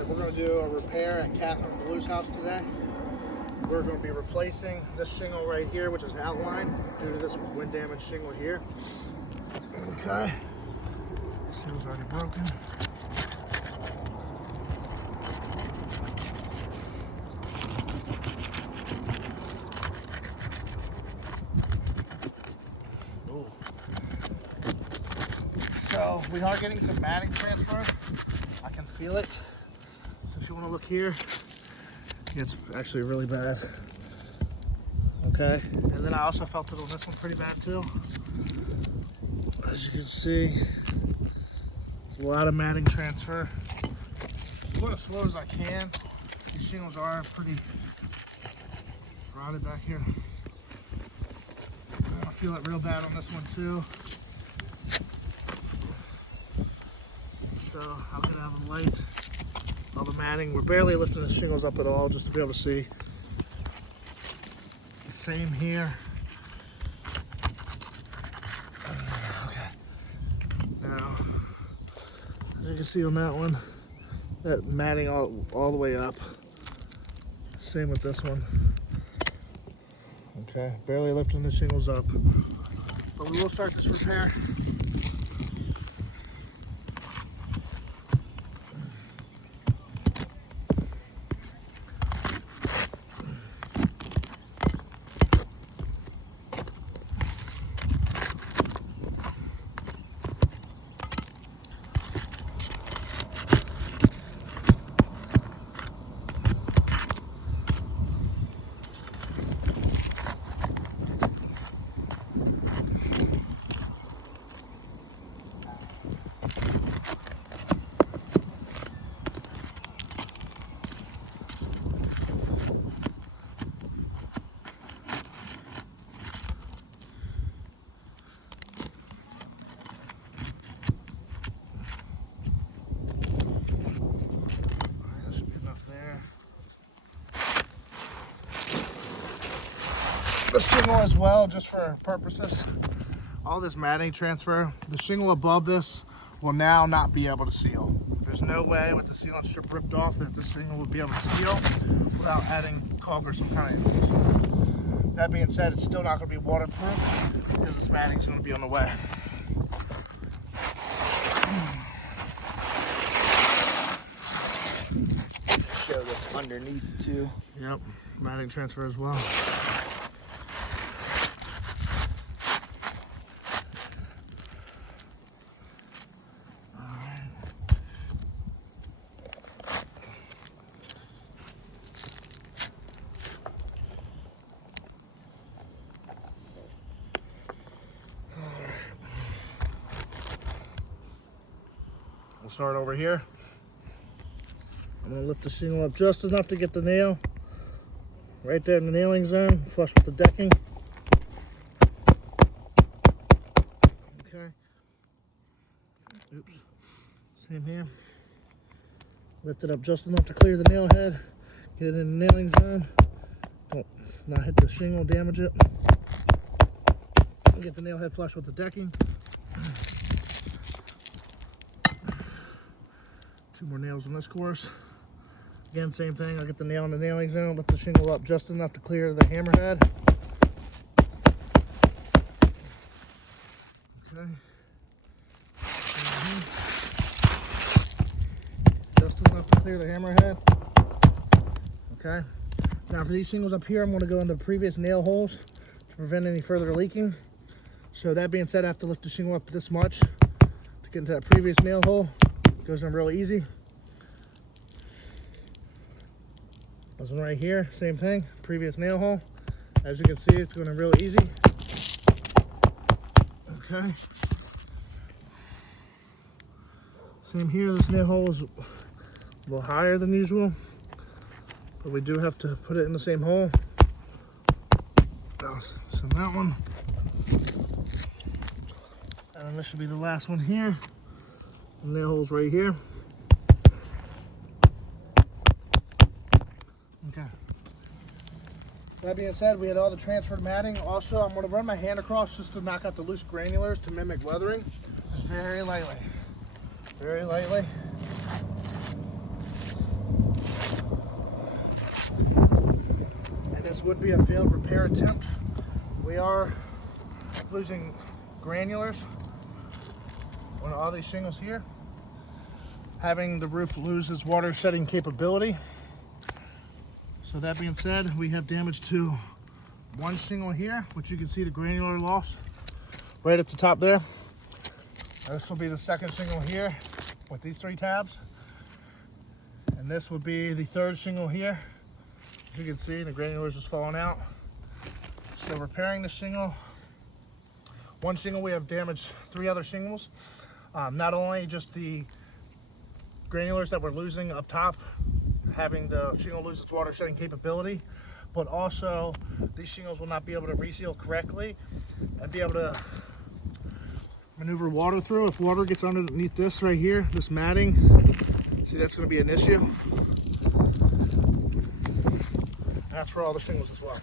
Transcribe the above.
Alright, we're going to do a repair at Catherine Blue's house today. We're going to be replacing this shingle right here, which is outlined due to this wind damage shingle here. Okay. This shingle's already broken. So we are getting some matting transfer. I can feel it. So if you want to look here, it's actually really bad. Okay, and then I also felt it on this one pretty bad too. As you can see, it's a lot of matting transfer. I'm going as slow as I can. These shingles are pretty rotted back here. I feel it real bad on this one too. So I'm gonna have a light, all the matting. We're barely lifting the shingles up at all just to be able to see. Same here. Okay. Now, as you can see on that one, that matting all the way up. Same with this one. Okay, barely lifting the shingles up. But we will start this repair. The shingle as well, just for purposes. All this matting transfer, the shingle above this will now not be able to seal. There's no way with the sealant strip ripped off that the shingle would be able to seal without adding caulk or some kind of insulation. That being said, it's still not going to be waterproof because this matting's going to be on the way. Show this underneath too. Yep, matting transfer as well. We'll start over here. I'm going to lift the shingle up just enough to get the nail right there in the nailing zone, flush with the decking. Okay. Oops. Same here. Lift it up just enough to clear the nail head. Get it in the nailing zone. Don't not hit the shingle, damage it. Get the nail head flush with the decking. 2 more nails on this course. Again, same thing. I'll get the nail in the nailing zone, lift the shingle up just enough to clear the hammerhead. Okay. Just enough to clear the hammerhead. Okay. Now for these shingles up here, I'm going to go into previous nail holes to prevent any further leaking. So that being said, I have to lift the shingle up this much to get into that previous nail hole. Goes in real easy. This one right here, same thing, previous nail hole. As you can see, it's going in real easy. Okay. Same here, this nail hole is a little higher than usual, but we do have to put it in the same hole. So that one. And then this should be the last one here. Nail holes right here. Okay. That being said, we had all the transferred matting. Also, I'm going to run my hand across just to knock out the loose granulars to mimic weathering. Just very lightly. Very lightly. this would be a failed repair attempt. We are losing granulars on all these shingles here, having the roof lose its water shedding capability. So that being said, we have damage to one shingle here, which you can see the granular loss right at the top there. This will be the second shingle here with these 3 tabs. And this would be the third shingle here. As you can see, the granulars just falling out. So repairing the shingle. One shingle, we have damaged 3 other shingles. Not only just the granulars that we're losing up top, having the shingle lose its water shedding capability, but also these shingles will not be able to reseal correctly and be able to maneuver water through. If water gets underneath this right here, this matting, see, that's going to be an issue. And that's for all the shingles as well.